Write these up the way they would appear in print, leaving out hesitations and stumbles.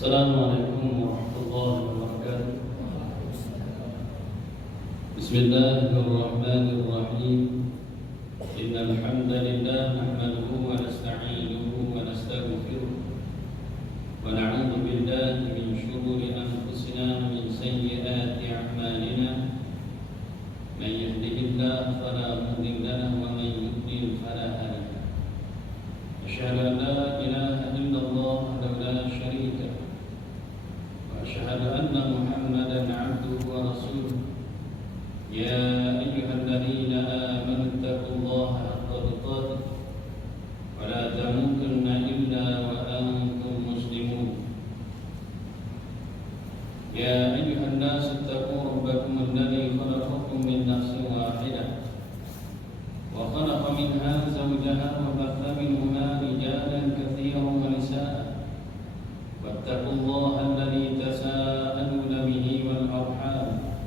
Assalamualaikum warahmatullahi wabarakatuh. Bismillahirrahmanirrahim. Innal hamdalillah nahmaduhu wa nasta'inuhu wa nastaghfiruh wa na'udzu billahi min shururi anfusina wa min sayyiati a'malina. Man yahdihillahu fala mudilla lahu wa man yudlil fala hadiya lahu. Asyhadu an la ilaha illallah wahdahu la syarika lahu wa asyhadu anna Muhammadan 'abduhu wa rasuluh. Ya ayyuhalladzina amanu taqullaha haqqa tuqatih wa la tamutunna illa wa antum muslimun. Ya ayyuhan nasu ittaqu rabbakum alladzi khalaqakum min nafsin wahidah wa khalaqa minha zawjaha wa batha minhuma rijalan katsiran wa nisaa'a wattaqullaha alladzi tasaaluna bihi wal arham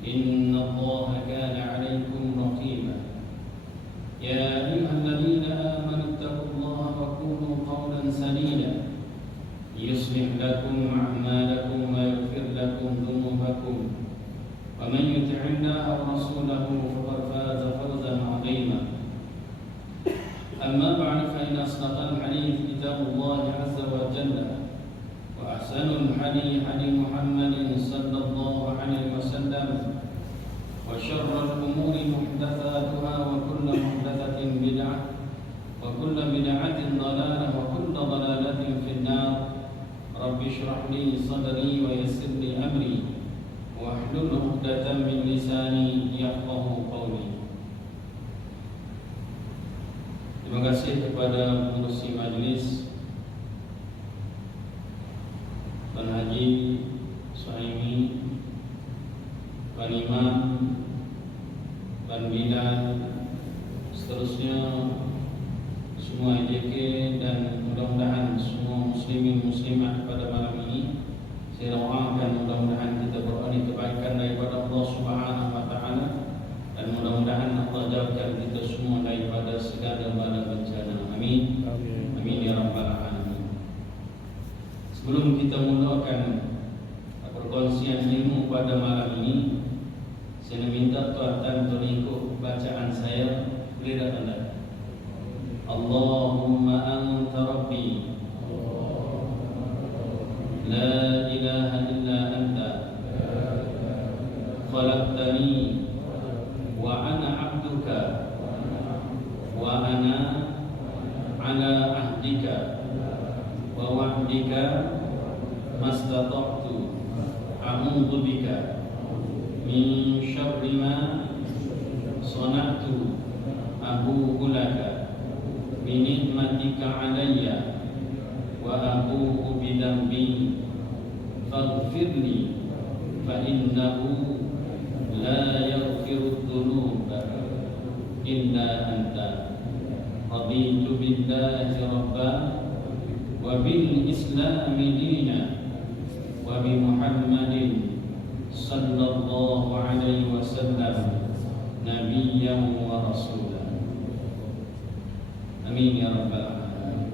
innallaha kana 'alaykum raqiba. Ya ayyuhalladzina amanu taqullaha wa qulu qawlan sadida yuslih lakum a'malakum wa yaghfir lakum dhunubakum wa man yuti'illaha wa rasulahu faqad faza fawzan 'azima. Amma ba'du, fa inna asdaqal hadits kitabullahi 'azza wa jalla wa ahsanul hadi hadi Muhammadin sallallahu alaihi wasallam wa syarrul umuri muhdatsatuha wa kullu muhdatsatin bid'ah wa kullu bid'atin dhalalah wa kullu dhalalatin fin-nar. Rabbi shrah li sadri wa yassir li amri wa hlul 'uqdatam min lisani yafqahu qawli. Terima kasih kepada pengurusi majlis Tuan Haji Suhaimi, Tuan Imam, Tuan Bilal, seterusnya semua IJK, dan mudah-mudahan semua muslimin muslimat pada malam ini. Saya doakan mudah-mudahan kita beroleh kebaikan daripada Allah Subhanahu wa taala, dan mudah-mudahan Allah jauhkan kita semua daripada segala bala bencana. Amin. Amin ya rabbal alamin. Sebelum kita mulakan perkongsian ilmu pada malam ini, saya minta tuan-tuan mengikut bacaan saya. Boleh tak tuan-tuan? Allahumma anta rabbi la ilaha illa anta khalaqtani wa ana 'abduka wa ana ala ahdika wa wa'dika mastata'tu a'udzu bika min syarri ma sana'tu abu'u laka bi ni'matika 'alayya wa abu'u bi dhanbi faghfirli fa innahu la yaghfiru dhunuba illa anta. Raditu billahi rabba wa bil islami dina wa bi Muhammadin sallallahu alaihi wasallam nabiyyan wa rasulah. Amin ya rabbal alamin.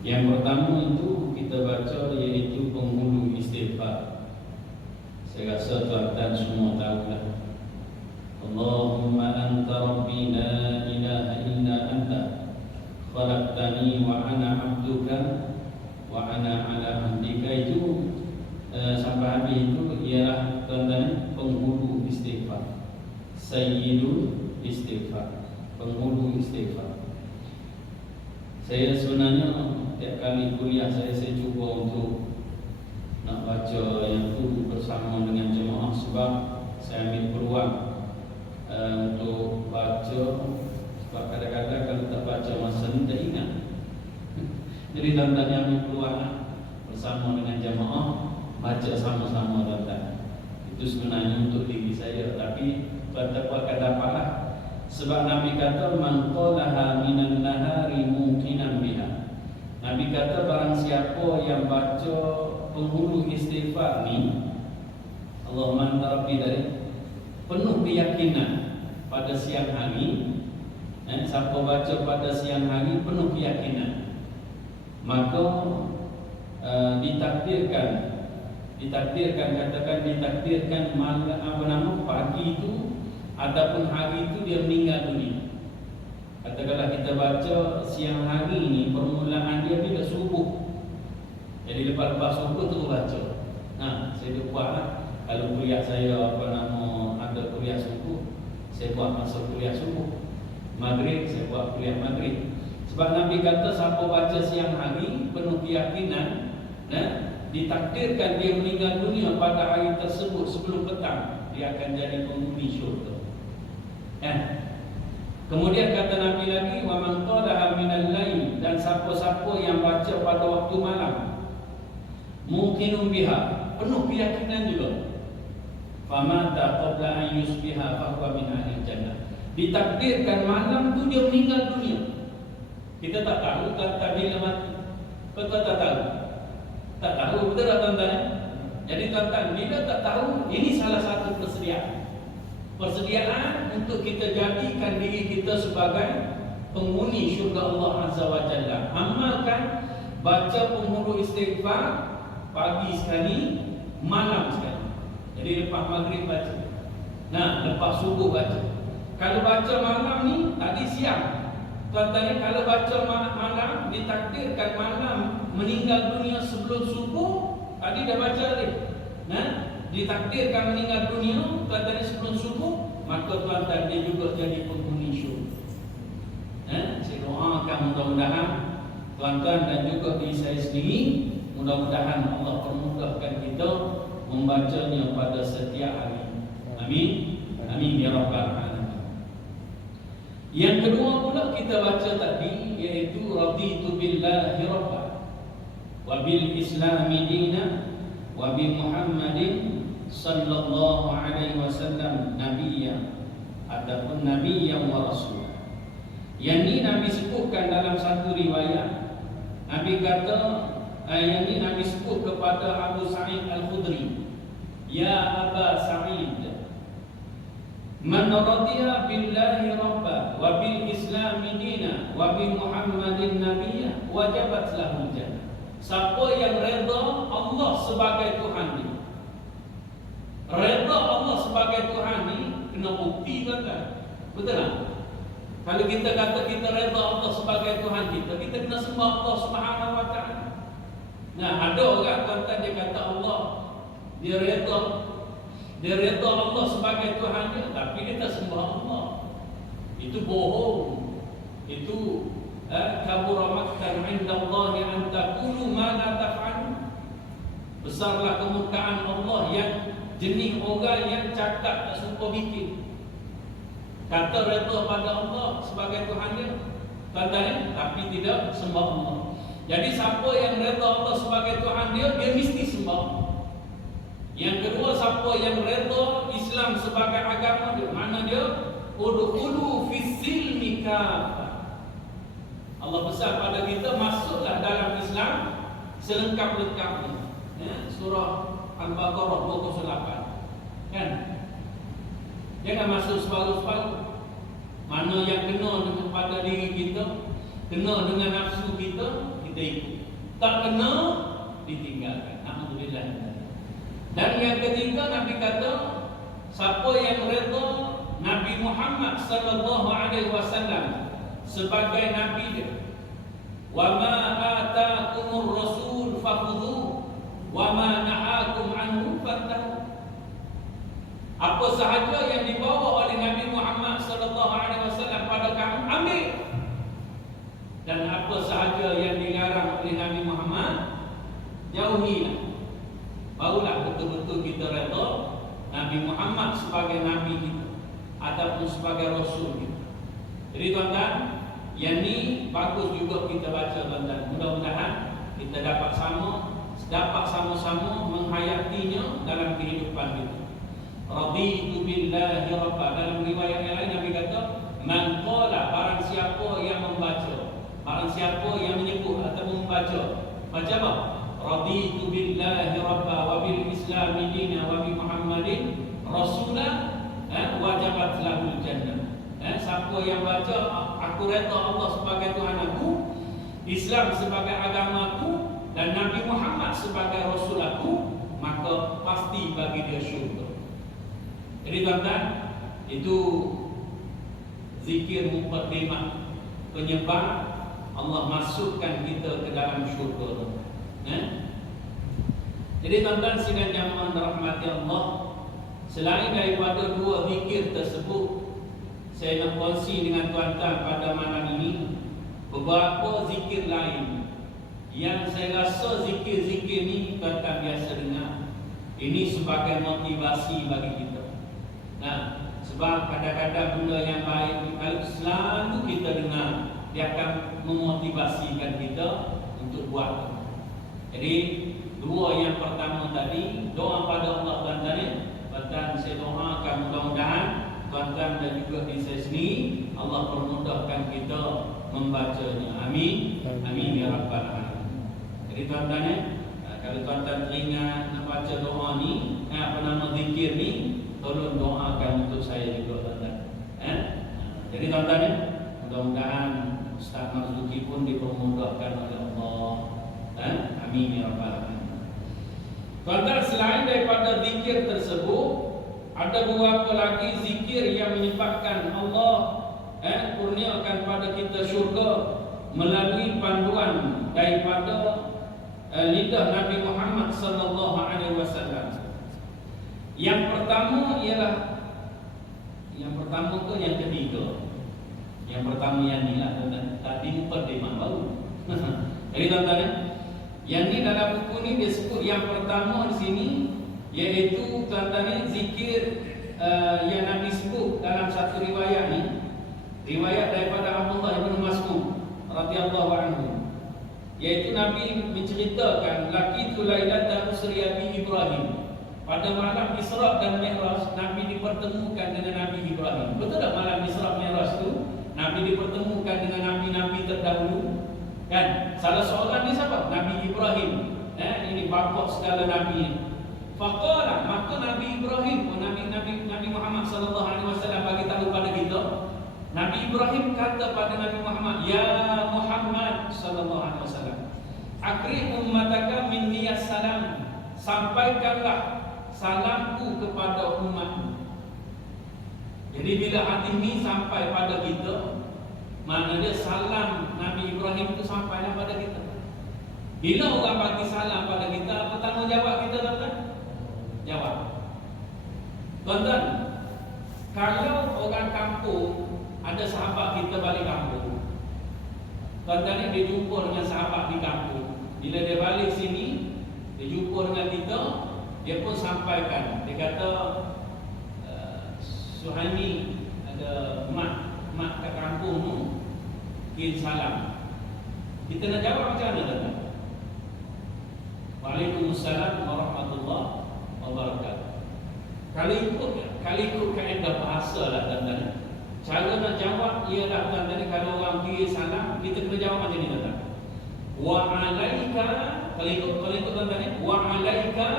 Yang pertama itu kita baca yaitu penghulu istighfar. Saya rasa tuan-tuan semua tahulah. Allahumma anta rabbi la ilaha illa anta khalaqtani wa ana 'abduka wa ana ala ahdika. Itu sampai habis itu ialah tuan-tuan penghulu istighfar, sayyidul istighfar, penghulu istighfar. Saya sebenarnya tiap kali kuliah saya cuba untuk nak baca yang itu bersama dengan jemaah, sebab saya ambil peluang untuk baca, sebab kadang-kadang kalau tak baca masa ni tak ingat. Jadi tuan-tuan yang ambil peluang bersama dengan jemaah, baca sama-sama tuan-tuan. Itu sebenarnya untuk diri saya, tapi tuan-tuan akan dapatlah. Sebab Nabi kata man qalaha minan nahari muqinan biha. Nabi kata barang siapa yang baca penghulu istighfar ni, Allahumma anta rabbi, dari penuh keyakinan pada siang hari, siapa baca pada siang hari penuh keyakinan, maka ditakdirkan malam, pagi itu ataupun hari itu dia meninggal dunia. Katakanlah kita baca siang hari ini, permulaan dia bila subuh. Jadi lepas subuh terus baca. Saya dah buat lah. Kalau kuliah saya ada kuliah subuh, saya buat masuk kuliah subuh. Maghrib saya buat kuliah maghrib. Sebab Nabi kata siapa baca siang hari penuh keyakinan, ditakdirkan dia meninggal dunia pada hari tersebut sebelum petang, dia akan jadi penghuni syurga. Kemudian kata Nabi lagi, wa man qalaha minal lail, dan siapa-siapa yang baca pada waktu malam, mungkinun biha, penuh keyakinan juga, famata qabla an yusbiha fa huwa min ahli jannah, ditakdirkan malam tu dia meninggal dunia. Kita tak tahu kata bila mati. Betul tak tahu? Tak tahu, betul tak tuan-tuan? Jadi tuan-tuan, bila tak tahu, ini salah satu persediaan. Persediaan untuk kita jadikan diri kita sebagai penghuni syurga Allah Azza wa Jalla. Amalkan, baca penghulu istighfar pagi sekali, malam sekali. Jadi lepas maghrib baca, lepas subuh baca. Kalau baca malam ni, tadi siang, tuan-tuan, kalau baca malam, ditakdirkan malam meninggal dunia sebelum subuh, tadi dah baca tadi. Ditakdirkan meninggal dunia tuan-tuan sebelum subuh, maka tuan-tuan dia juga jadi penghuni syurga. Saya doakan mudah-mudahan tuan-tuan dan juga diri saya sendiri, mudah-mudahan Allah permudahkan kita membacanya pada setiap hari. Amin. Amin ya rabbal alamin. Yang kedua pula kita baca tadi, iaitu raditu billahi rabba wa bil islami dina wa bi Muhammadin sallallahu alaihi wasallam nabiyyan, ataupun nabiyyan wa rasul. Yang ini Nabi sebutkan dalam satu riwayat. Nabi kata, yang ini Nabi sebut kepada Abu Sa'id Al-Khudri, ya Aba Sa'id, man radiya billahi rabba wa bil islami dina wa bi Muhammadin nabiyya wajabat lahul jannah. Siapa yang redha Allah sebagai Tuhan ni, redha Allah sebagai Tuhan ni kena bukti kan? Betul tak? Kalau kita kata kita redha Allah sebagai Tuhan kita kena sembah Allah Subhanahu wa taala. Ada orang tuan-tuan dia kata Allah, dia redha Allah sebagai Tuhan dia, tapi dia tak sembah Allah. Itu bohong. Itu kabura maqtan 'inda Allah an taqulu ma la taf'alun. Besarlah kemurkaan Allah yang jenis orang yang cakap tak suka bikin. Kata redha pada Allah sebagai Tuhan dia, tapi tidak sembah Allah. Jadi siapa yang redha Allah sebagai Tuhan dia, dia mesti sembah Allah. Yang kedua, siapa yang redha Islam sebagai agama dia, mana dia udkhulu fis silmi kafah. Allah pesan pada kita, masuklah dalam Islam selengkap-lengkapnya. Surah Al-Baqarah 28. Kan? Jangan masuk separuh-separuh. Mana yang kena dengan pada diri kita, kena dengan nafsu kita, kita ikut. Tak kena, ditinggalkan. Alhamdulillah. Dan yang ketiga, Nabi kata, siapa yang redha Nabi Muhammad sallallahu alaihi wasallam sebagai nabi dia, wa ma ataakumur rasul fakhudhu wa ma nahakum anhu fantahu. Apa sahaja yang dibawa oleh Nabi Muhammad sallallahu alaihi wasallam pada kamu, ambil. Dan apa sahaja yang dilarang oleh Nabi Muhammad, jauhilah. Barulah betul-betul kita redha Nabi Muhammad sebagai nabi kita ataupun sebagai rasul kita. Jadi tuan-tuan, yang ni bagus juga kita baca tuan-tuan. Mudah-mudahan kita dapat sama-sama menghayatinya dalam kehidupan kita. Raditu billahi rabba. Dalam riwayat yang lain Nabi kata, man qala, barang siapa yang membaca, barang siapa yang menyebut atau membaca, baca apa? Raditu billahi rabba wa bil islami dina wa bi Muhammadin rasulah, wajabat lahul jannah. Siapa yang baca, aku redha Allah sebagai Tuhan aku, Islam sebagai agamaku, dan Nabi Muhammad sebagai Rasul aku, maka pasti bagi dia syurga. Jadi tuan-tuan, itu zikir muqaddimah, penyebab Allah masukkan kita ke dalam syurga. Jadi tuan-tuan sidang jamaah rahmati Allah, selain daripada dua zikir tersebut, saya nak kongsi dengan tuan-tuan pada malam ini beberapa zikir lain yang saya rasa zikir-zikir ni tuan-tuan biasa dengar. Ini sebagai motivasi bagi kita. Nah, sebab kadang-kadang benda yang baik kalau selalu kita dengar, dia akan memotivasikan kita untuk buat. Jadi dua yang pertama tadi, doa pada Allah tuan-tuan ya. Tuan-tuan saya doakan mudah-mudahan tuan-tuan dan juga di sini Allah permudahkan kita membacanya. Amin. Amin ya rabbal alamin. Jadi tuan-tuan ya, kalau tuan-tuan teringat nak baca doa ni, apa nama zikir ni, tolong doakan untuk saya juga tuan-tuan. Jadi tuan-tuan ya, mudah-mudahan Ustaz Marzuki pun dipermudahkan oleh Allah. Amin ya rabbal alamin. Tuan-tuan, selain daripada zikir tersebut, ada beberapa lagi zikir yang menyebabkan Allah kurniakan pada kita syurga melalui panduan daripada lidah Nabi Muhammad sallallahu alaihi wasallam. Yang pertama ialah yang ketiga. Yang pertama yang ni lah tuan-tuan. Tadi mukadimah baru. Jadi tuan-tuan, yang ni dalam buku ni dia sebut yang pertama di sini, iaitu tuan-tuan zikir yang Nabi sebut dalam satu riwayat ni, riwayat daripada Abdullah bin Mas'ud radhiyallahu anhu, iaitu Nabi menceritakan laqitu lailatan usriya bi Ibrahim. Pada malam Isra dan Mi'raj, Nabi dipertemukan dengan Nabi Ibrahim. Betul tak malam Isra Mi'raj tu Nabi dipertemukan dengan nabi-nabi terdahulu? Kan? Salah seorang ni siapa? Nabi Ibrahim. Ini bapa segala nabi. Faqala, maka Nabi Ibrahim, Nabi Muhammad sallallahu alaihi wasallam bagi tahu pada kita. Nabi Ibrahim kata pada Nabi Muhammad, "Ya Muhammad sallallahu alaihi wasallam, akrim ummataka minni assalam." Sampaikanlah salamku kepada umatmu. Jadi bila hadis ni sampai pada kita, maknanya salam Nabi Ibrahim itu sampailah pada kita. Bila orang bagi salam pada kita, apa tanggungjawab kita tuan-tuan? Jawab. Tuan-tuan, kalau orang kampung ada sahabat kita balik kampung, tuan-tuan ni dia jumpa dengan sahabat di kampung. Bila dia balik sini, dia jumpa dengan kita, dia pun sampaikan. Dia kata, Suhaimi ada mak kat kampung tu kirim salam. Kita nak jawab macam mana tuan-tuan? Waalaikumsalam warahmatullahi wabarakatuh. Kalau ikut kaedah bahasa lah tuan-tuan. Cara nak jawab ialah tuan-tuan, kalau orang kirim salam, kita kena jawab macam ni tuan-tuan. Wa alaika, kalau ikut tuan-tuan, wa alaika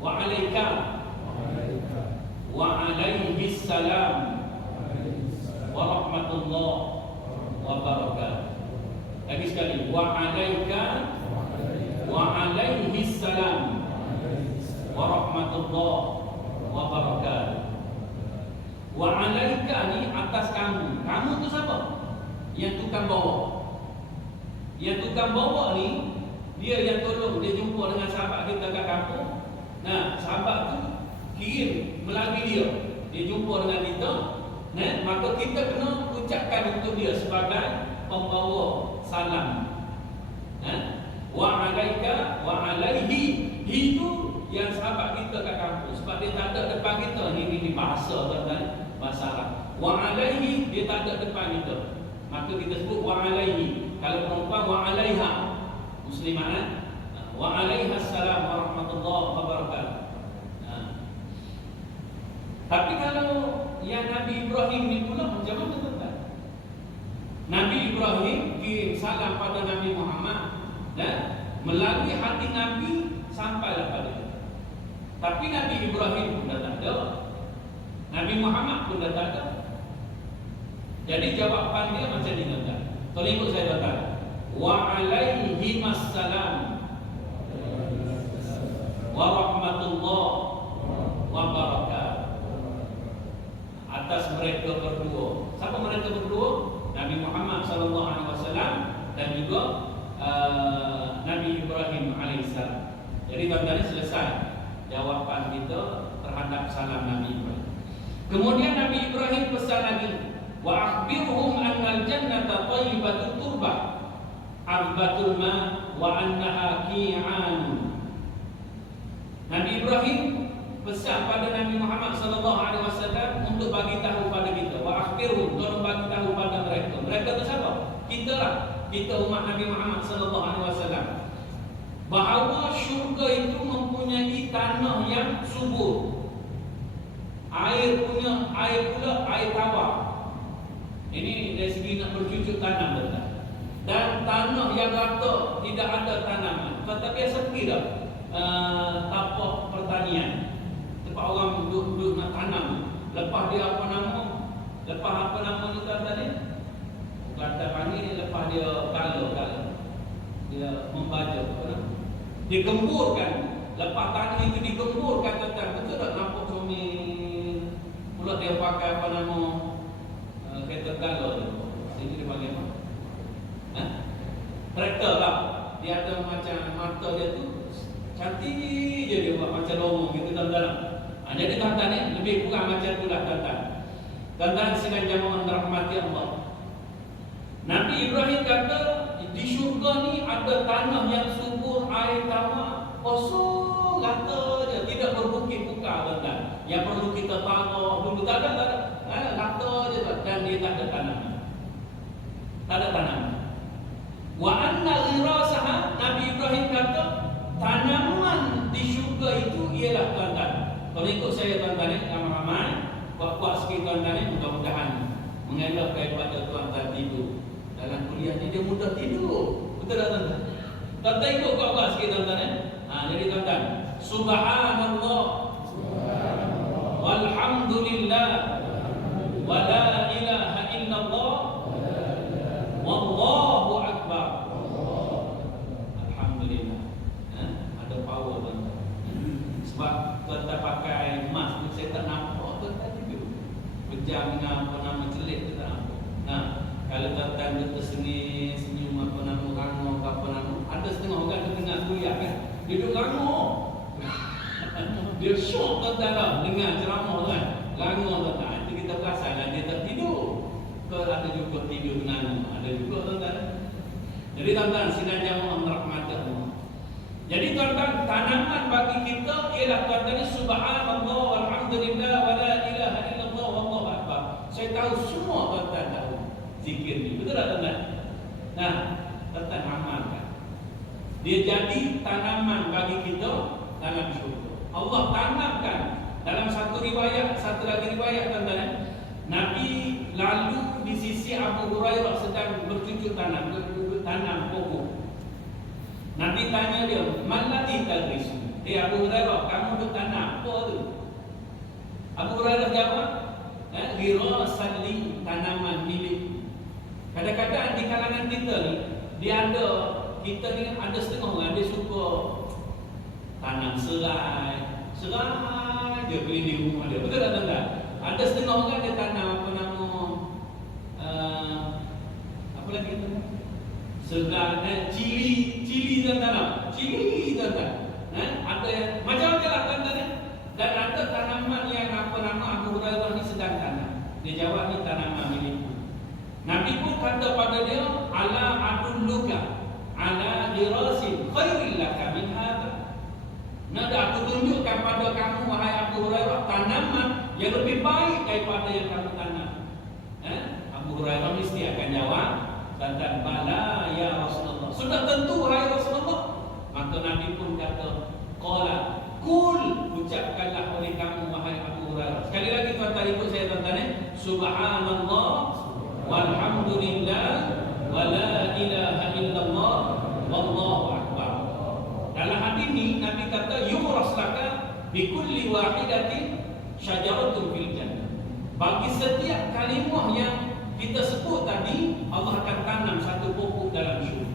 wa alaika wa alaihi salam wa rahmatullah wa barakatuh. Lagi sekali, wa alaika wa alaihi salam wa rahmatullah wa barakatuh. Wa alaika ni atas kamu. Kamu tu siapa? Yang tukang bawa. Yang tukang bawa ni, dia yang tolong, dia jumpa dengan sahabat kita kat kampung. Nah, sahabat tu kirim melalui dia, dia jumpa dengan kita. Maka kita kena ucapkan untuk dia sebagai pembawa salam. Wa alaika wa alaihi, itu yang sahabat kita kat kampung. Sebab dia tak ada depan kita. Ini bahasa tuan-tuan, bahasa Arab. Wa alaihi, dia tak ada depan kita, maka kita sebut wa alaihi. Kalau perempuan, wa alaiha, muslimah. Wa alaiha assalam wa rahmatullahi wa barakatuh. Tapi kalau yang Nabi Ibrahim ni pula macam mana tuan-tuan? Nabi Ibrahim kirim salam pada Nabi Muhammad, dan melalui hati Nabi sampailah pada kita. Tapi Nabi Ibrahim pun dah tak ada, Nabi Muhammad pun dah tak ada. Jadi jawapan dia macam ni tuan-tuan. Tolong ikut saya tuan-tuan. Wa alaihi tuan-tuan selesai jawapan kita terhadap salam Nabi Ibrahim. Kemudian Nabi Ibrahim pesan lagi, wa akhbirhum annal jannata thayyibatut turbah azbatul ma wa annaha qi'an. Nabi Ibrahim pesan pada Nabi Muhammad sallallahu alaihi wasallam untuk bagi tahu pada kita, wa akhbirhum, tolong bagi tahu pada mereka. Mereka itu siapa? Kita lah, kita umat Nabi Muhammad sallallahu alaihi wasallam, bahawa syurga itu mempunyai tanah yang subur. Air pula air tawar. Ini dari segi nak bercucuk tanam, betul. Dan tanah yang rata, tidak ada tanaman. Tetapi seperti dah tapak pertanian, tempat orang duduk nak tanam. Lepas dia apa nama ni tadi? Kata panggil, lepas dia gala, dia membaca apa nama? Digemburkan. Lepas tanah itu digemburkan, betul tak nampak comel. Pula dia pakai apa nama kereta gala tu. Sini dia panggil apa? Traktor lah. Dia ada macam mata dia tu cantik je, dia buat macam lorong gitu tuan-tuan. Jadi tuan-tuan ni lebih kurang macam tu lah tuan-tuan. Tuan-tuan sekalian jemaah dirahmati Allah. Nabi Ibrahim kata di syurga ni ada tanah yang subur, air tawar, kosong rata je, tidak berbukit bukar tuan-tuan. Yang perlu kita taruh dulu tak ada. Rata je dan dia tak ada tanaman. Tak ada tanaman. Wa anna ghirasaha, Nabi Ibrahim kata tanaman di syurga itu ialah tuan-tuan. Kalau ikut saya tuan-tuan ni ramai-ramai, buat sikit tuan-tuan ni, mudah-mudahan mengelak daripada tuan-tuan tidur. Dalam kuliah ni dia mudah tidur. Betul tak tuan-tuan? Tuan-tuan ikut buat sikit tuan-tuan ni. Jadi tuan-tuan, subhanallah, walhamdulillah, wa la ilaha illallah, wallahu akbar. Alhamdulillah. Ada power tuan-tuan. Sebab tuan-tuan pakai mask ni, saya tak nampak tuan-tuan tidur. Pejam dengan apa nama celik tu tak nampak. Kalau tuan-tuan dia tersengih, senyum apa nama, ranguh apa nama, ada setengah orang tu tengah kuliah kan, dia duduk ranguh. Dia syok tuan-tuan lah dengar ceramah kan, ranguh tuan-tuan. Itu kita perasan lah dia tak tidur. Ada juga tidur dengan ada juga tuan-tuan. Jadi tuan-tuan sidang jemaah rahmat Allah. Jadi tuan-tuan, tanaman bagi kita ialah tuan-tuan ni subhanallah walhamdulillah wa la ilaha illallah wallahu akbar. Saya tahu semua tuan-tuan tahu zikir ni. Betul tak tuan-tuan? Nah, tuan-tuan amalkan. Dia jadi tanaman bagi kita dalam syurga. Allah tanamkan dalam satu lagi riwayat tuan-tuan. Nabi lalu di sisi Abu Hurairah sedang bercucuk tanam pokok. Nabi tanya dia, "Mallati tagrisu?" Abu Hurairah, kamu bertanam apa tu? Abu Hurairah jawab, "Ghirasan li, tanaman milik." Kadang-kadang di kalangan kita ni, kita ni ada setengah orang dia suka tanam serai je keliling rumah dia. Betul tak tuan-tuan? Ada setengah orang dia tanam apa nama apa lagi tu? Serai, cili tuan-tuan. Cili tuan-tuan. Ada yang macam-macam lah tuan-tuan. Dan ada tanaman yang apa nama Abu Hurairah ni sedang tanam. Dia jawab ni tanaman milikku. Nabi pun kata pada dia, ala adulluka ala ghirasin khairil laka min hadha. Nak aku tunjukkan pada kamu wahai Abu Hurairah tanaman yang lebih baik daripada yang kamu tanam. Abu Hurairah mesti akan jawab, dan bala ya Rasulullah. Sudah tentu wahai Rasulullah. Maka Nabi pun kata, qala kul, ucapkanlah oleh kamu wahai Abu Hurairah. Sekali lagi tuan-tuan ikut saya tuan-tuan. Subhanallah walhamdulillah wa la ilaha illallah wallahu akbar. Dalam hadis ni Nabi kata yuras laka bi kulli wahidatin syajaratun fil jannah. Bagi setiap kalimah yang kita sebut tadi, Allah akan tanam satu pokok dalam syurga.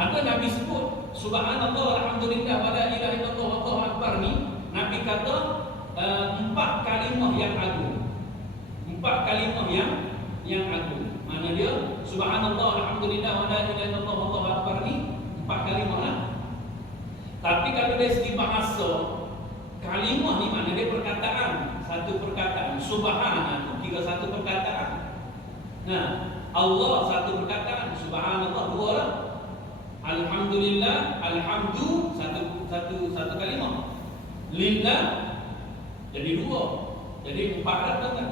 Ada Nabi sebut subhanallah walhamdulillah wa la ilaha illallah wallahu akbar ni, Nabi kata 4 kalimah yang agung. 4 kalimah yang agung. Mana dia? Subhanallah walhamdulillah wa la ilaha illallah wallahu akbar ni 4 4 kalimah lah. Tapi kalau dari segi bahasa, kalimah ni mana dia perkataan, satu perkataan. Subhana itu kira satu perkataan. Nah, Allah satu perkataan, subhanallah dua lah. Alhamdulillah, alhamdu satu kalimah. Lillah jadi dua. Jadi 4 dah tuan.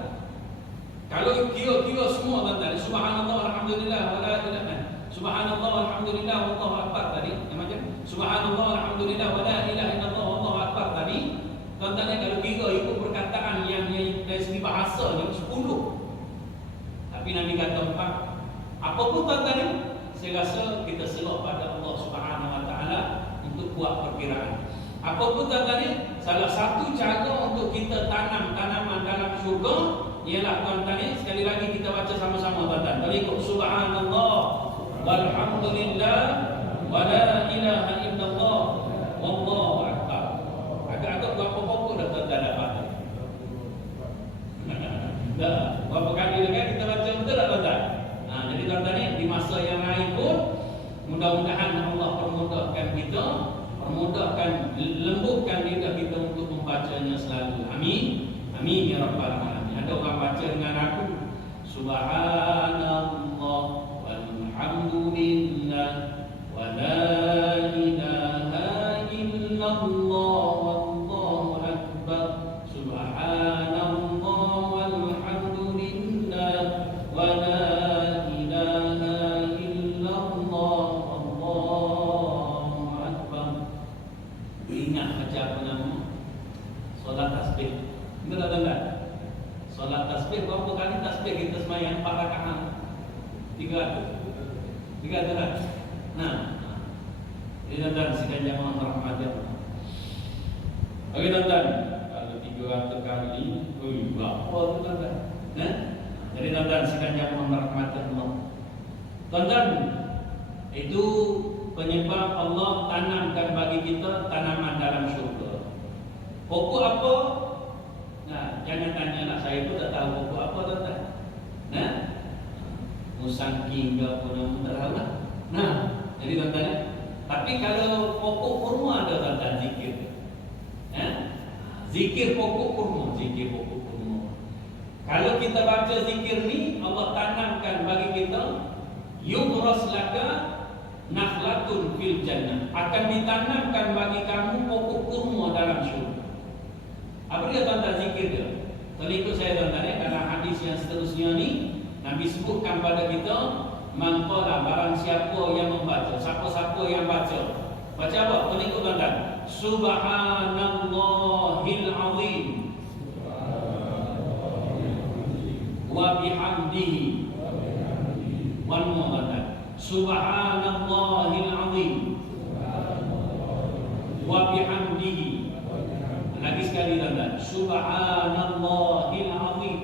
Kalau kira-kira semua tuan-tuan, subhanallah alhamdulillah wala ilaha, subhanallah alhamdulillah wallahu akbar tadi, macam subhanallah alhamdulillah wala ilaha illallah wallahu akbar tadi, tuan-tuan kalau kira ikut perkataan yang dari segi bahasa ni 10. Tapi Nabi kata 4. Apa pun tuan-tuan, saya rasa kita serah pada Allah Subhanahu wa taala untuk buat perkiraan. Apa pun tuan-tuan, salah satu cara untuk kita tanam tanaman dalam syurga ialah tuan-tuan, sekali lagi kita baca sama-sama tuan-tuan. Berikut subhanallah walhamdulillah wala ilaha illallah wallahu akbar. Agak-agak berapa pokok dah tuan-tuan dapat? Dah, berapa kali lagi kita baca betul tak tuan-tuan? Jadi tuan-tuan, di masa yang lain pun mudah-mudahan Allah permudahkan kita, permudahkan, lembutkan lidah kita untuk membacanya selalu. Amin. Amin ya rabbal alamin. Ada orang baca dengan aku subhanallah walhamdulillah wala ilaha illallah wallahu akbar. Subhanallah walhamdulillah wala ilaha illallah wallahu akbar. Ingat baca apa nama? Solat tasbih. Betul tak tuan? Solat tasbih berapa kali tasbih kita sembahyang 4 rakaat? 3 tak? Nah, ini tuan-tuan sekalian jamaah rahmati Allah. Okey tuan-tuan, kalau 300 kali, berapa tu tuan-tuan? Nah, jadi tuan-tuan sekalian jamaah rahmati Allah. Tuan-tuan, itu penyebab Allah tanamkan bagi kita tanaman dalam syurga. Pokok apa? Nah, jangan tanyalah, saya pun tak tahu pokok apa tuan-tuan. Nah, musangking ke apa nama terlalu lah. Nah, jadi tuan-tuan, tapi kalau pokok kurma ada tuan-tuan, zikir. Zikir pokok kurma, zikir pokok kurma. Kalau kita baca zikir ni, Allah tanamkan bagi kita yughras laka nakhlatun fil jannah, akan ditanamkan bagi kamu pokok kurma dalam syurga. Apa dia tuan-tuan zikir dia? Kalau ikut saya tuan-tuan, dalam hadis yang seterusnya ni Nabi sebutkan pada kita, man qala, barang siapa yang membaca, siapa-siapa yang baca. Baca apa? Kalau ikut tuan-tuan, subhanallahil azim wa bihamdihi. One more tuan-tuan, subhanallahil azim wa bihamdihi. Lagi sekali tuan-tuan, subhanallahil azim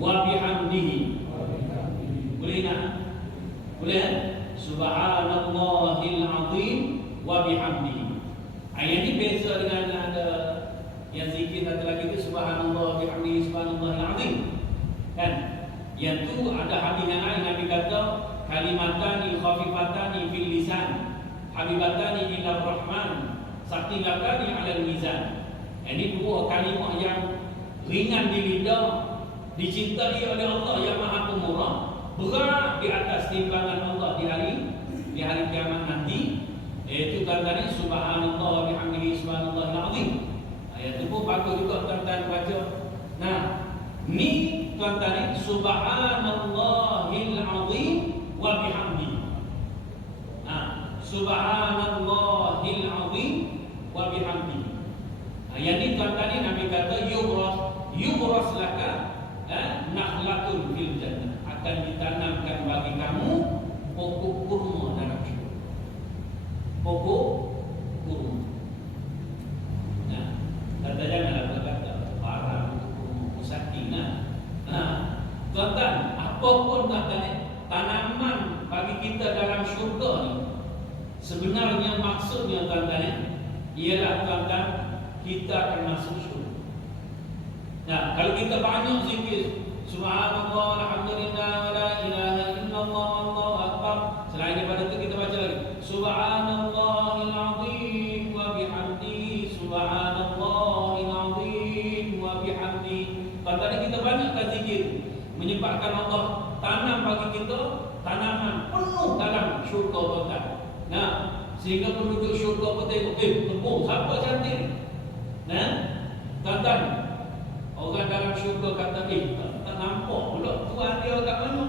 wa bihamdihi. Boleh tak? Boleh? Subhanallahil azim wa bihamdihi. Ayat ini beza dengan ada yang zikir satu lagi itu subhanallah bihamdihi subhanallahil azim. Kan? Yang tu ada hadis yang lain Nabi kata kalimatani khafifatani fil lisan habibatani ila rahman saqilatani ala mizan. Ini dua kalimah yang ringan di lidah, dicintai oleh Allah yang Maha Pemurah, berat di atas timbangan Allah di hari kiamat nanti. Iaitu tuan-tuan, subhanallah wa bihamdihi subhanallahil azim. Ayat itu pun bagus juga tuan-tuan baca. Nah, ni tuan-tuan, subhanallahil azim wa bihamdihi. Nah, subhanallahil azim wa bihamdihi. Yang ni tuan-tuan, Nabi kata yughras laka nakhlatun fil jannah, akan ditanamkan bagi kamu pokok kurma dalam syurga. Pokok kurma. Nah, kata janganlah berkata barang kurma musakina. Nah, tuan-tuan, apapun tuan-tuan, tanaman bagi kita dalam syurga ni, sebenarnya maksudnya tuan-tuan, ialah tuan-tuan, kita akan masuk syurga. Nah, kalau kita banyak zikir subhanallah alhamdulillah wala ilaha illallah wallahu akbar, selain daripada Subhanallahil azim wa bihamdi, subhanallahil azim wa bihamdi. Tadi kita banyakkan zikir menyebabkan Allah tanam bagi kita tanaman penuh dalam syurga tuan-tuan. Nah, sehingga penduduk syurga pun tengok, tepung siapa cantik ni? Nah, tuan-tuan, orang dalam syurga kata, tak nampak pula Tuhan dia kat mana?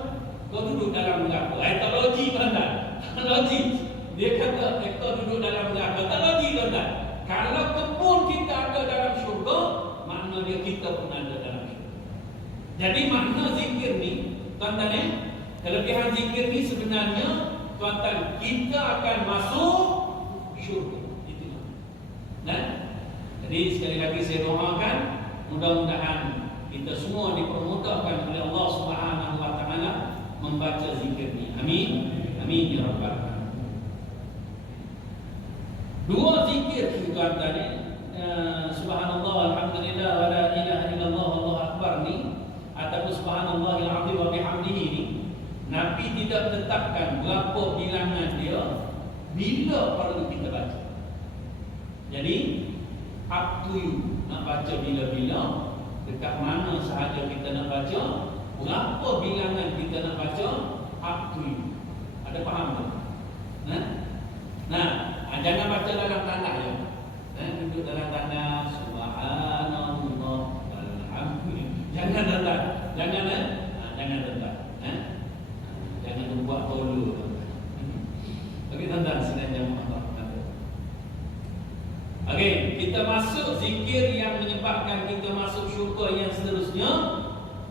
Kau duduk dalam neraka. Tak logik tuan-tuan. Tak logik. Dia kata, kau duduk dalam neraka. Tak logik tuan-tuan. Kalau kebun kita ada dalam syurga, makna dia kita pun ada dalam syurga. Jadi makna zikir ni, tuan-tuan, kelebihan zikir ni sebenarnya, tuan-tuan, kita akan masuk syurga. Itu. Nah, jadi sekali lagi saya doakan, mudah-mudahan kita semua dipermudahkan oleh Allah Subhanahu wa taala membaca zikir ni. Amin. Amin ya rabbal alamin. Dua zikir tuan-tuan, subhanallah alhamdulillah wa la ilaha illallah wallahu akbar ni, ataupun subhanallahil azim wa bihamdihi ni, Nabi tidak tetapkan berapa bilangan dia, bila perlu kita baca. Jadi up to you nak baca bila-bila, dekat mana sahaja kita nak baca, berapa bilangan kita nak baca, up to you. Ada faham tak? Nah, jangan baca dalam tanah ya. Duduk dalam tanah, subhanallah, alhamdulillah. Jangan rendah. Jangan rendah. Jangan buat tolu. Okey, tuan-tuan, sedang jamaah. Okey, kita masuk zikir yang menyebabkan kita masuk syurga yang seterusnya,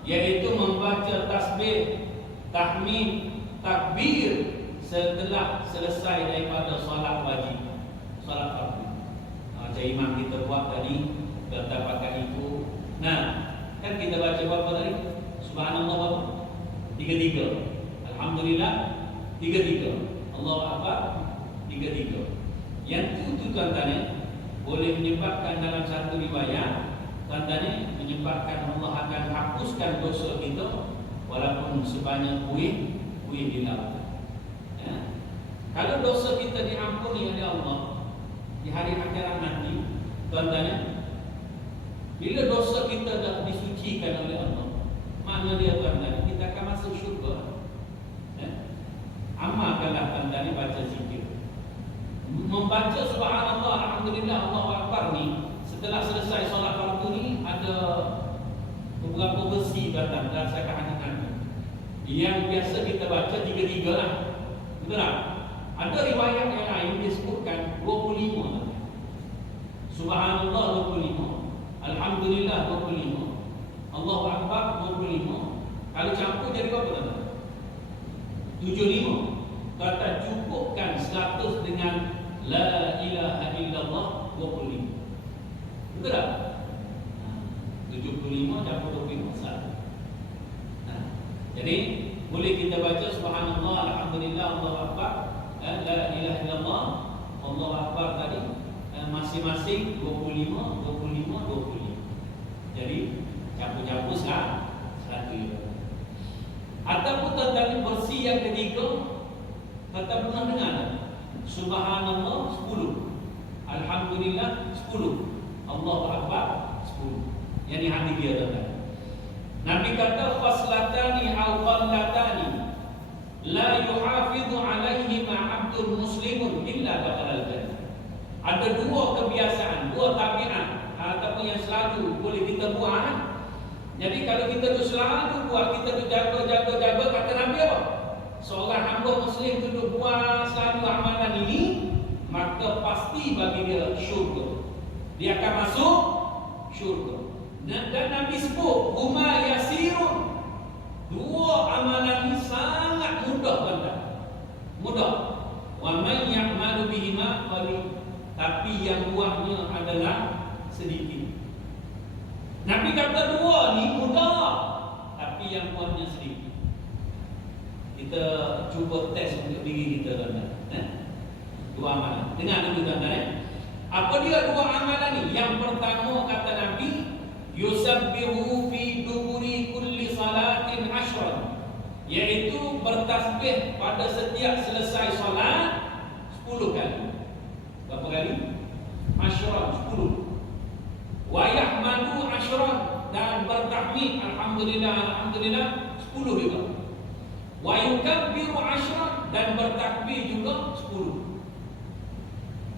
iaitu membaca tasbih, tahmid, takbir setelah selesai daripada solat wajib, solat fardu. Macam imam kita buat tadi, kita pakai itu. Nah, kan kita baca berapa tadi? Subhanallah berapa? 3-3. Alhamdulillah 3-3. Allahu Akbar 3-3. Yang itu tuan-tuan, boleh menyebabkan dalam satu riwayat, tuan-tuan, menyebabkan Allah akan hapuskan dosa kita walaupun sebanyak kuih di laut. Ya. Kalau dosa kita diampuni oleh Allah di hari akhirat nanti, tuan-tuan, bila dosa kita dah disucikan oleh Allah, mana dia tuan-tuan, kita akan masuk syurga. Amalkanlah tuan-tuan baca zikir. Membaca subhanallah, alhamdulillah, Allahu akbar ni, setelah selesai solat fardu ni, ada beberapa versi tuan-tuan berdasarkan hadis. Yang biasa kita baca 3-3 lah. Betul tak? Ada riwayat yang lain disebutkan 25. Subhanallah 25, alhamdulillah 25, Allahu akbar 25. Kalau campur jadi berapa tuan-tuan? 75. Kata cukupkan 100 dengan la ilaha illallah 25. Betul tak? 75 campur 25 1. Jadi boleh kita baca subhanallah, alhamdulillah, Allahu akbar, la ilaha illallah, Allahu akbar tadi, masing-masing 25, 25, 25. Jadi campur-campur 100. Ataupun tentang versi yang ketiga, kata pernah dengar subhanallah 10, alhamdulillah 10, Allahu akbar 10. Yang ni hadis dia tuan-tuan. Nabi kata khaslatani aw qallatani la yuhafidhu alaihima 'abdun muslimun illa dakhala al-jannah. Ada dua kebiasaan, dua tabiat ataupun yang selalu boleh kita buat. Jadi kalau kita tu selalu buat, kita tu jaga, kata Nabi apa? Seorang hamba muslim tu buat selalu amalan ini, maka pasti bagi dia syurga. Dia akan masuk syurga. Dan Nabi sebut huma yasirun. Dua amalan ini sangat mudah tuan-tuan. Mudah. Wa man ya'malu bihima qalil. Tapi yang buahnya adalah sedikit. Nabi kata dua ni mudah, tapi yang buahnya sedikit. Kita cuba test untuk diri kita tuan-tuan. Dua amalan. Dengar dulu tuan-tuan. Apa dia dua amalan ni? Yang pertama kata Nabi, yusabbihu fi duburi kulli salatin 10, iaitu bertasbih pada setiap selesai solat 10 10 kali. Berapa kali? Asyran 10. Wa yahmadu asyran, dan bertahmid alhamdulillah alhamdulillah 10 juga. Wa yukabbiru asyran, dan bertakbir juga 10.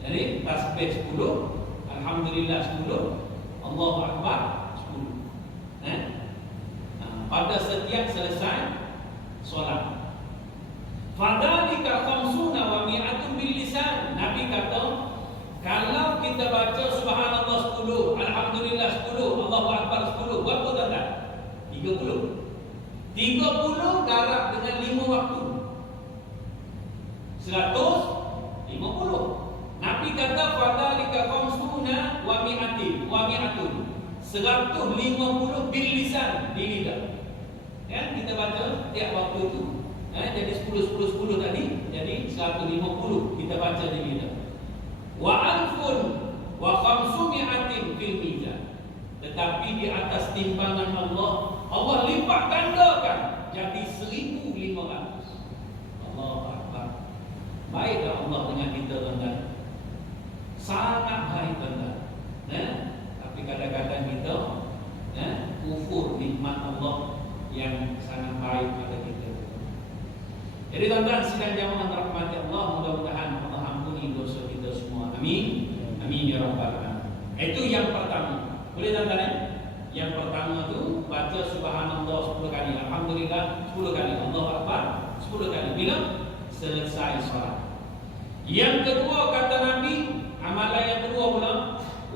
Jadi tasbih 10, alhamdulillah 10, Allahu akbar 10. Pada setiap selesai solat. Fadzalika khamsuna wa mi'atun bil lisan. Nabi kata, kalau kita baca subhanallah 10, alhamdulillah 10, Allahu akbar 10, berapa tanda? 30. 30 darab dengan 5 waktu. 150. Nabi kata fadzalika khamsuna wa mi'atun. 150 bil lisan, di lidah. Kan kita baca tiap waktu itu. Jadi 10 tadi, jadi 150 kita baca di lidah. Wa alfun wa khamsumi'atin fil mizan. Tetapi di atas timbangan Allah lipat gandakan jadi 1.500. Allahu akbar. Baiklah Allah dengan kita, tuan-tuan. Sangat baik, tuan-tuan. Tapi kadang-kadang kita kufur nikmat Allah yang sangat baik pada kita. Jadi tuan-tuan sidang jamaah rahmati Allah, mudah-mudahan Allah ampuni dosa kita semua. Amin. Amin ya rabbal alamin. Itu yang pertama. Boleh tuan-tuan? Yang pertama tu baca subhanallah 10 kali, alhamdulillah 10 kali, Allahu akbar 10 kali bila selesai salat. Yang kedua kata Nabi, amalan yang kedua pula,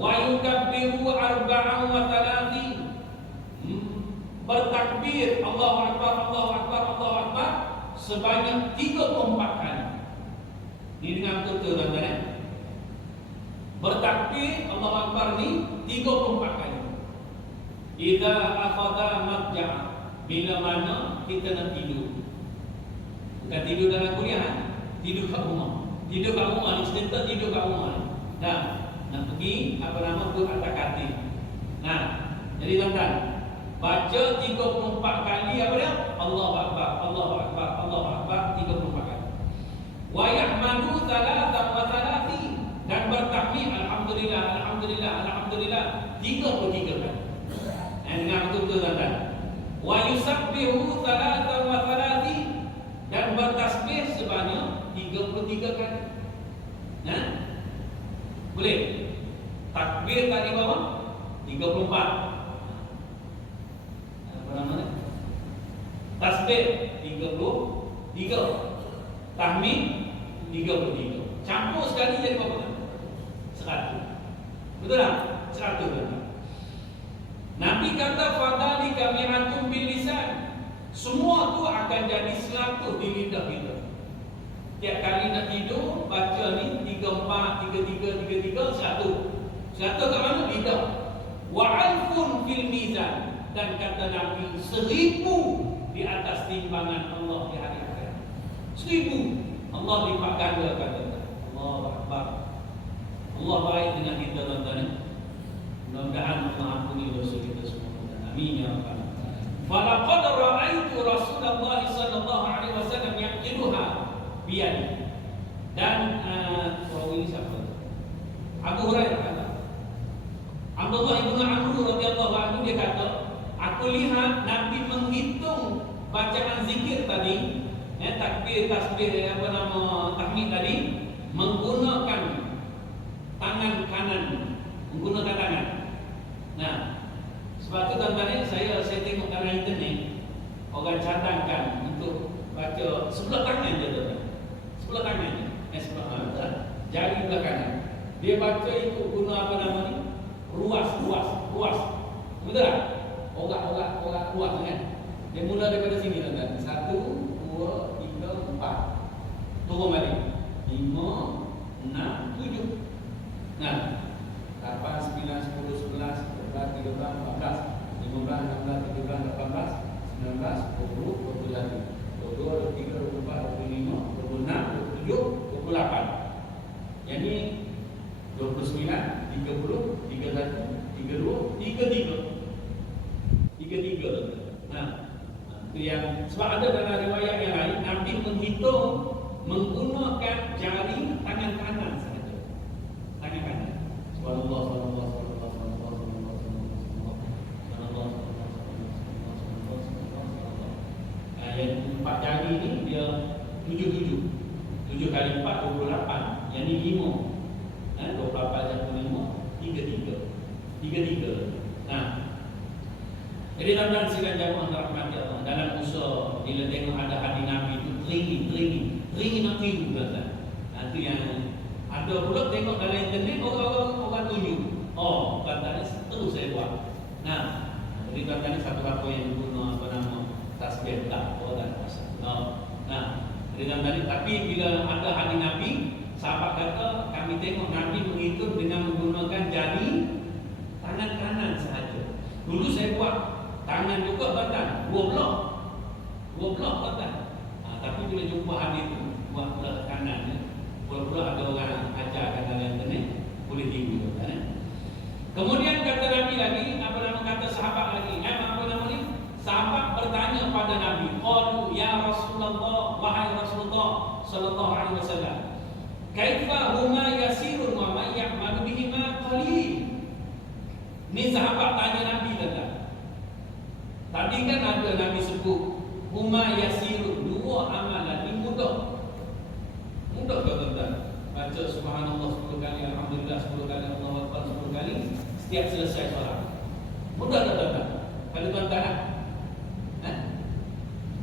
wa yukabbiru arba'an wa thalathin. Bertakbir Allahu akbar Allahu akbar Allahu akbar sebanyak 34 kali. Ini dengan betul tuan-tuan. Bertakbir Allahu akbar ni 34 kali. Idza akhadha madja'a, bila mana kita nak tidur. Bukan tidur dalam kuliah, tidur kat rumah. Tidur kat rumah ni, sebentar tidur kat rumah ni. Nak pergi apa nama tu atas katil. Jadi tuan-tuan, baca 34 kali apa dia? Allahu akbar, Allahu akbar, Allahu akbar 34 kali. Wa yahmadu thalathan wa thalathin, dan bertahmid alhamdulillah alhamdulillah alhamdulillah 33 kali. Dengan betul tuan-tuan. Wa yusabbihu thalathan wa thalathin, dan bertasbih sebanyak 33 kali. Boleh? Takbir tadi berapa? 34. Apa namanya? Tasbih 33. Tahmid 33. Campur sekali jadi berapa? 100. Betul tak? 100. Nabi kata fadzalika mi'atun bil lisan. Semua tu akan jadi 100 di lidah kita. Tiap kali nak tidur baca ni 34 33 33 100. 100 kat mana? Lidah. Wa alfun fil mizan, dan kata Nabi 1000 di atas timbangan Allah di hari akhirat. 1000 Allah lipat ganda kata. Allahu akbar. Allah baik dengan kita, tuan-tuan. Mudah-mudahan Allah ampuni dosa kita semua. Amin ya rabbal alamin. Falaqad ra'aitu Rasulullah sallallahu alaihi wasallam yaqiluha biyadi. Dan ini siapa? Abu Hurairah kata. Abdullah bin Amr radhiyallahu anhu dia kata, aku lihat Nabi menghitung bacaan zikir tadi, takbir, tasbih, apa nama, tahmid tadi, menggunakan tangan kanan, menggunakan tangan. Sebab tu tuan-tuan, saya tengok dalam internet orang cadangkan untuk baca sebelah tangan je, tuan-tuan. Sebelah tangan je. Jari belah kanan. Dia baca itu guna apa nama ni? Ruas. Betul tak? Orak ruas kan? Dia mula daripada sini, tuan-tuan. 1, 2, 3, 4. Turun balik. 5, 6, 7. 8, 9, 10, 11, 12, 13, 14, 15, 16, 17, 18, 19, 20, 21, 22, 23, 24, 25, 26, 27, 28. Yang ni 29, 30, 31, 32, 33. 33. Itu yang sebab ada dalam riwayat yang lain Nabi menghitung menggunakan jari tangan kanan sahaja. Tangan kanan. Subhanallah, subhanallah, subhanallah, subhanallah, subhanallah, subhanallah, subhanallah. Yang 4 jari ni dia 7 kali 4 28. Yang ni 5. 28 jari 5 3. Nah, jadi tuan-tuan sekalian jamaah rahmati Allah, dalam usaha bila tengok ada hadis Nabi itu teringin nak tiru tuan-tuan. Itu yang ada pula tengok dalam internet orang tunjuk. Oh, tuan-tuan terus saya buat. Nah, jadi tuan-tuan ni satu-satu yang guna apa nama tasbih tak orang asal. Nah, jadi tuan-tuan ni, tapi bila ada hadis Nabi, sahabat kata kami tengok Nabi menghitung dengan menggunakan jari tangan kanan sahaja. Dulu saya buat tangan juga tuan-tuan, 2 blok tuan-tuan. Tapi bila jumpa hadis itu buat belah kanan, pula ada orang ajarkan dalam internet, boleh tiru tuan-tuan. Kemudian kata Nabi lagi, apa nama kata sahabat lagi? Apa nama ni? Sahabat bertanya pada Nabi, qalu ya Rasulullah, wahai Rasulullah sallallahu alaihi wasallam, kaifa huma yasirun wa man ya'malu bihima qalil. Ni sahabat tanya Nabi kata. Tadi kan ada Nabi sebut huma yasirun, 2 amalan ni mudah. Mudah ke tuan-tuan? Baca subhanallah 10 kali, alhamdulillah 10 kali, Allahu akbar 10 kali setiap selesai solat. Mudah tak tuan-tuan? Kalau tuan-tuan nak?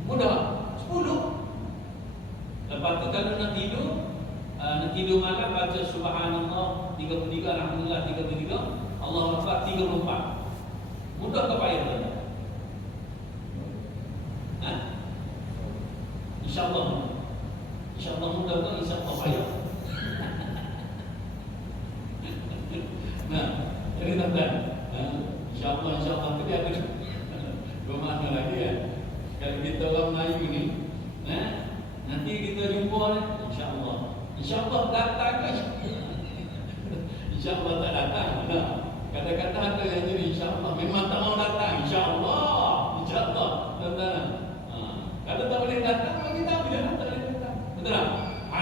Mudah. 10. Lepas tu kalau nak tidur malam baca subhanallah 33, alhamdulillah 33, Allahu akbar 34. Mudah ke payah tuan-tuan? InsyaAllah mudah ke? InsyaAllah payah. Nah, jadi tuan-tuan, InsyaAllah tadi aku bermakna lagi ya. Kalau kita orang Melayu ni, nanti kita jumpa InsyaAllah datang ke? InsyaAllah tak datang. Kata-kata ada yang jadi InsyaAllah memang tak mau datang. InsyaAllah tuan-tuan. Kalau tak boleh datang, bagi tahu dia tak boleh datang. Betul tak?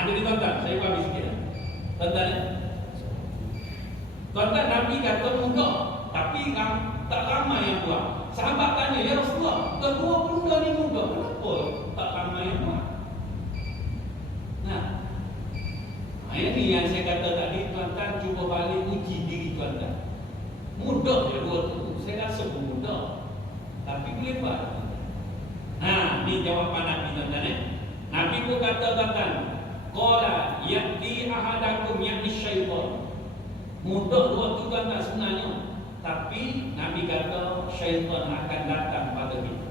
Jadi tuan-tuan, saya bagi sikit. Tuan-tuan, Nabi kata mudah, tapi tak ramai yang buat. Sahabat tanya, ya Rasulullah, kedua benda ni mudah, kenapa tak ramai yang buat? Nah, ini yang saya kata tadi, tuan-tuan cuba balik uji diri tuan-tuan. Mudah je dua tu, saya rasa pun mudah, tapi boleh buat. Nah, ni jawapan Nabi tuan-tuan. Nabi pun kata tuan-tuan, qala ya'ti ahadakum ya'ni syaitan. Mudah dua tu tuan-tuan sebenarnya, tapi Nabi kata syaitan akan datang pada kita.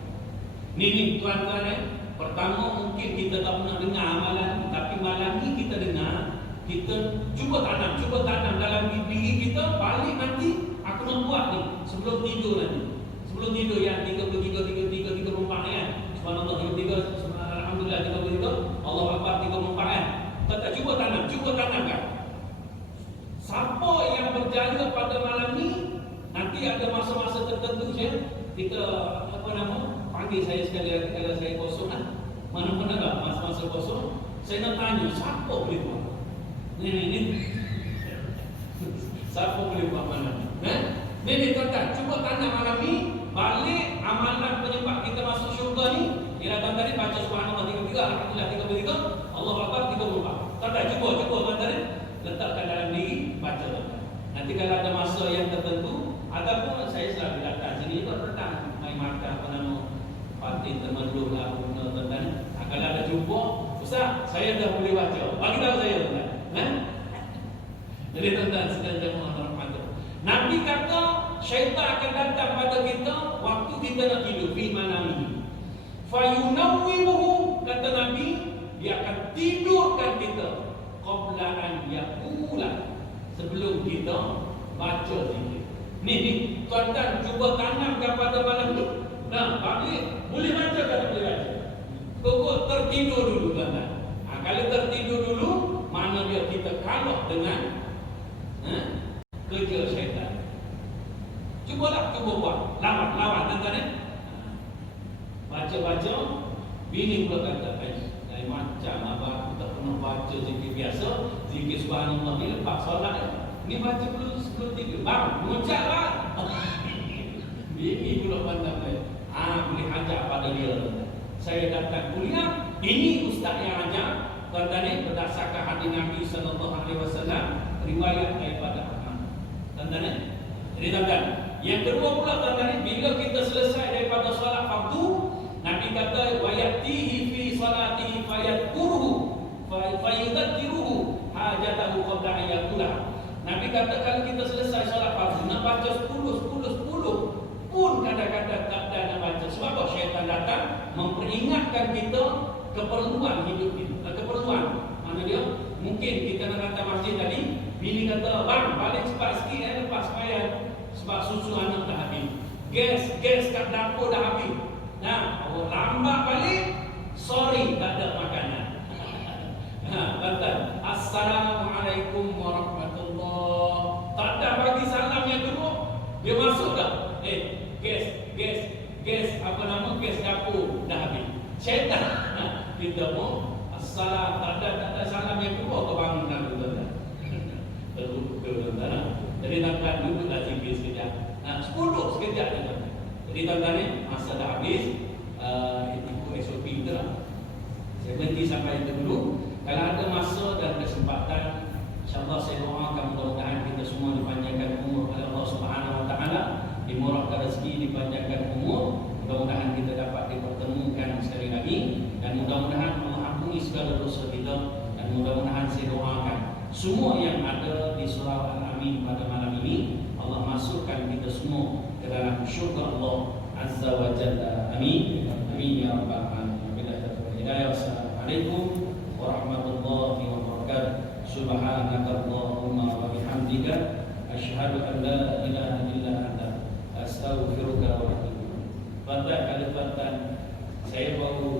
Ni tuan-tuan pertama mungkin kita tak pernah dengar amalan, tapi malam ni kita dengar, kita cuba tanam dalam diri kita. Balik nanti aku nak buat ni sebelum tidur nanti. Sebelum tidur yang 33 34 kan. Subhanallah 33, alhamdulillah 33, Allahu akbar 34 kan. Kita cuba tanam kan. Siapa yang berjaya pada malam ni, nanti ada masa-masa tertentu kita panggil saya sekali lagi kalau saya kosong kan. Mana-mana tak masa-masa kosong, saya nak tanya siapa boleh buat. Ni. Siapa boleh buat malam ni? Ni tuan-tuan, cuba tanam malam ni. Balik amalan penyebab kita masuk syurga ni ialah tuan-tuan baca subhanallah 33, alhamdulillah 33, Allahu akbar 34. Tuan-tuan cuba tuan-tuan letakkan dalam diri, baca tuan-tuan. Nanti kalau ada masa yang tertentu, ataupun saya selalu datang sini itu datang main makan apa nama Fatin Temerloh lah tuan-tuan. Kalau ada jumpa, Ustaz, saya dah boleh baca. Bagi tahu saya tuan-tuan. Jadi tuan-tuan sedang jemaah rahmatullah. Nabi kata syaitan akan datang pada kita waktu kita nak tidur fi manami. Fayunawwimuhu, kata Nabi, dia akan tidurkan kita qabla an yaqula, sebelum kita baca zikir. Ni tuan-tuan cuba tanamkan pada malam ni. Nah, balik boleh baca ke tak boleh baca? Pokok tertidur dulu tuan-tuan. Kalau tertidur dulu, mana dia kita kalah dengan kerja syaitan. Cuba buat. Lawan tuan-tuan. Baca-baca, bini pula kata, macam apa aku tak pernah baca zikir biasa, zikir subhanallah ni lepas solat. Ni baca dulu sebelum tidur. Bang, mengucaplah. Ini pula pandang saya. Boleh ajar pada dia. Saya datang kuliah, ini ustaz yang ajar. Tuan-tuan ni berdasarkan hadis Nabi sallallahu alaihi wasallam, riwayat daripada Ahmad. Tuan-tuan ni. Jadi tuan-tuan, yang kedua pula tuan-tuan ni, bila kita selesai daripada solat fardu, Nabi kata wayatihi fi salatihi fayadkuruhu fayudzakiruhu hajatahu qabla an yaqulah. Nabi kata kalau kita selesai solat fardu nak baca 10 pun kadang-kadang tak ada nak baca. Sebab apa? Syaitan datang memperingatkan kita keperluan hidup kita. Keperluan. Mana dia? Mungkin kita nak datang masjid tadi, bini kata, "Bang, balik cepat sikit lepas sembahyang sebab susu anak dah habis. Gas kat dapur dah habis." Nah, awak lambat balik, sorry tak ada makanan. Tuan-tuan, Assalamualaikum warahmatullahi. Tak ada bagi salam yang kedua, dia masuk dah. Gas, apa nama, gas dapur dah habis. Syaitan. Kita mau assalam, tak ada salam yang kedua, kau bangun dah tuan-tuan. Tuan-tuan. Jadi tuan-tuan duduklah zikir sekejap. 10 sekejap je tuan. Jadi tuan-tuan ni, masa dah habis, ikut SOP kita lah. Saya berhenti sampai itu dulu. Kalau ada masa dan kesempatan, insyaAllah saya doakan mudah-mudahan kita semua dipanjangkan umur oleh Allah Subhanahu Wa Taala, dimurahkan rezeki, dipanjangkan umur. Mudah-mudahan kita dapat dipertemukan sekali lagi, dan mudah-mudahan Allah ampuni segala dosa kita, dan mudah-mudahan saya doakan semua yang ada di surau Al-Amin pada malam ini, Allah masukkan kita semua ke dalam syurga Allah Azza wa Jalla. Amin. Amin ya rabbal alamin. Assalamualaikum warahmatullahi wabarakatuh. Subhanakallahumma wa bihamdika asyhadu an la ilaha illa anta astaghfiruka wa atubu ilaik. Tuan-tuan, kalau tuan-tuan saya baru